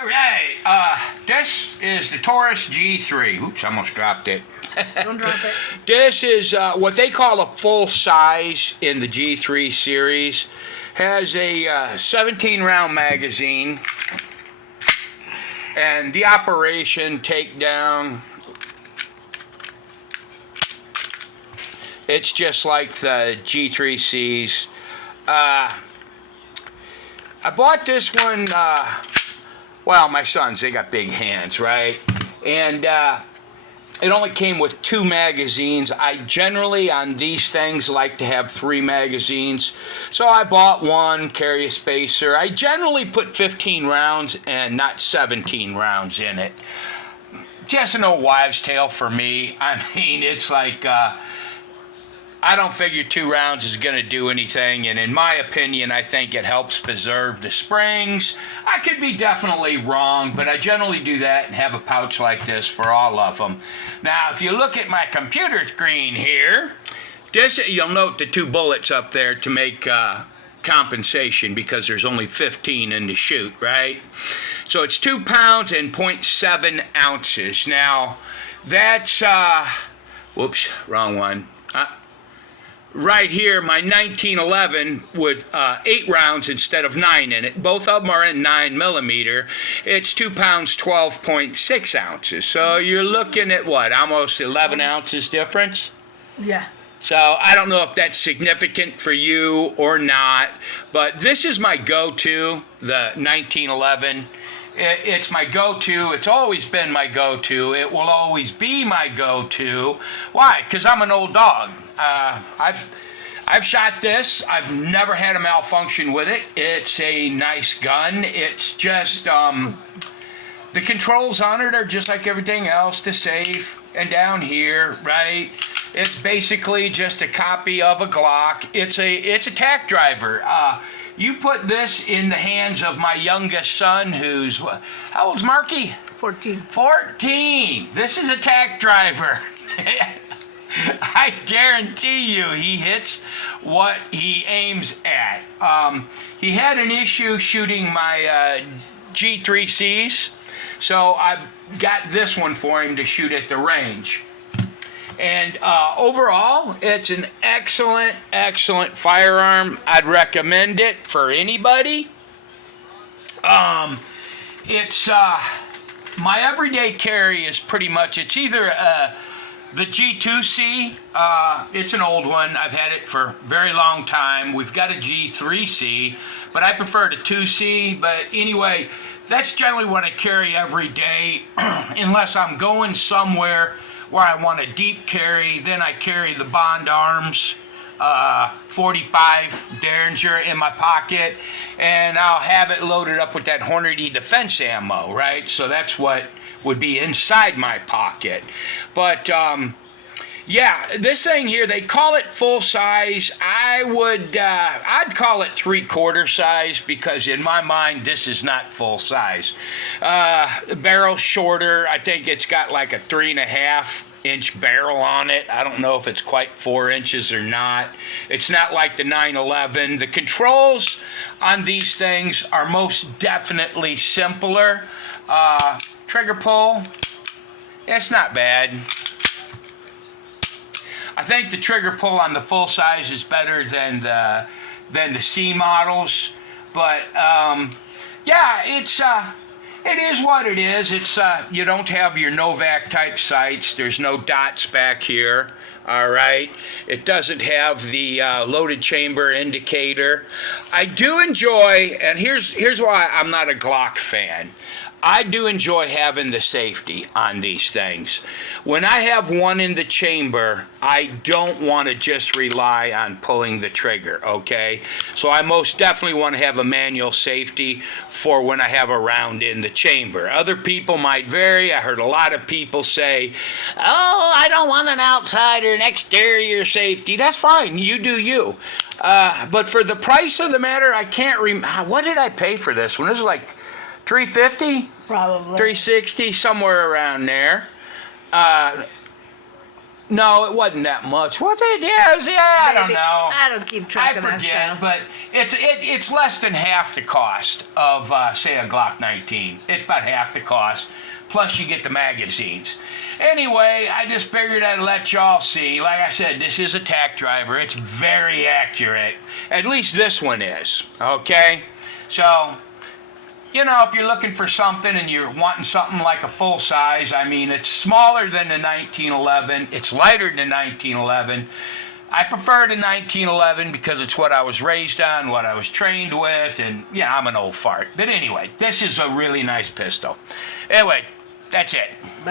All right, this is the Taurus G3. Oops, I almost dropped it. Don't drop it. This is what they call a full size in the G3 series. Has a 17-round magazine, and the operation takedown. It's just like the G3Cs. I bought this one. Well, my sons, they got big hands, right? And it only came with 2 magazines. I generally, on these things, like to have 3 magazines. So I bought one, carry a spacer. I generally put 15 rounds and not 17 rounds in it. Just an old wives' tale for me. I mean, it's like... I don't figure 2 rounds is going to do anything, and in my opinion, I think it helps preserve the springs. I could be definitely wrong, but I generally do that and have a pouch like this for all of them. Now, if you look at my computer screen here, you'll note the 2 bullets up there to make compensation because there's only 15 in the chute, right? So it's 2 pounds and 0.7 ounces. Now, that's, whoops, wrong one. Right here, my 1911 with 8 rounds instead of 9 in it. Both of them are in 9mm. It's 2 pounds, 12.6 ounces. So you're looking at what, almost 11 ounces difference? Yeah. So I don't know if that's significant for you or not, but this is my go-to, the 1911. It's my go-to. It's always been my go-to. It will always be my go-to. Why? Because I'm an old dog. I've shot this. I've never had a malfunction with it. It's a nice gun. It's just the controls on it are just like everything else. The safe and down here, right? It's basically just a copy of a Glock. It's a tack driver. You put this in the hands of my youngest son, who's, how old's Marky? 14. 14! This is a tack driver. I guarantee you he hits what he aims at. He had an issue shooting my G3Cs, so I got this one for him to shoot at the range. And overall, it's an excellent, excellent firearm. I'd recommend it for anybody. It's my everyday carry is pretty much, it's either the G2C, it's an old one. I've had it for a very long time. We've got a G3C, but I prefer the 2C. But anyway, that's generally what I carry every day, unless I'm going somewhere where I want a deep carry. Then I carry the Bond Arms 45 Derringer in my pocket, and I'll have it loaded up with that Hornady defense ammo, right? So that's what would be inside my pocket. But yeah, this thing here, they call it full size. I'd call it 3/4 size, because in my mind, this is not full size. The barrel's shorter. I think it's got like a 3.5-inch barrel on it. I don't know if it's quite 4 inches or not. It's not like the 911. The controls on these things are most definitely simpler. Trigger pull, it's not bad. I think the trigger pull on the full size is better than the C models, but yeah, it is what it is. It's you don't have your Novak type sights. There's no dots back here. All right. It doesn't have the loaded chamber indicator. I do enjoy, and here's why I'm not a Glock fan. I do enjoy having the safety on these things. When I have one in the chamber, I don't want to just rely on pulling the trigger, okay? So I most definitely want to have a manual safety for when I have a round in the chamber. Other people might vary. I heard a lot of people say, oh, I don't want an outside or an exterior safety. That's fine. You do you. But for the price of the matter, I can't remember. What did I pay for this one? This is like $350? Probably. $360, somewhere around there. No, it wasn't that much. Was it? Yeah, I don't Maybe. know. I don't keep track I of that forget, stuff. but it's less than half the cost of, say, a Glock 19. It's about half the cost. Plus, you get the magazines. Anyway, I just figured I'd let y'all see. Like I said, this is a tack driver. It's very accurate. At least this one is. Okay? So, you know, if you're looking for something and you're wanting something like a full size, I mean, it's smaller than the 1911. It's lighter than the 1911. I prefer the 1911 because it's what I was raised on, what I was trained with, and yeah, I'm an old fart. But anyway, this is a really nice pistol. Anyway, that's it.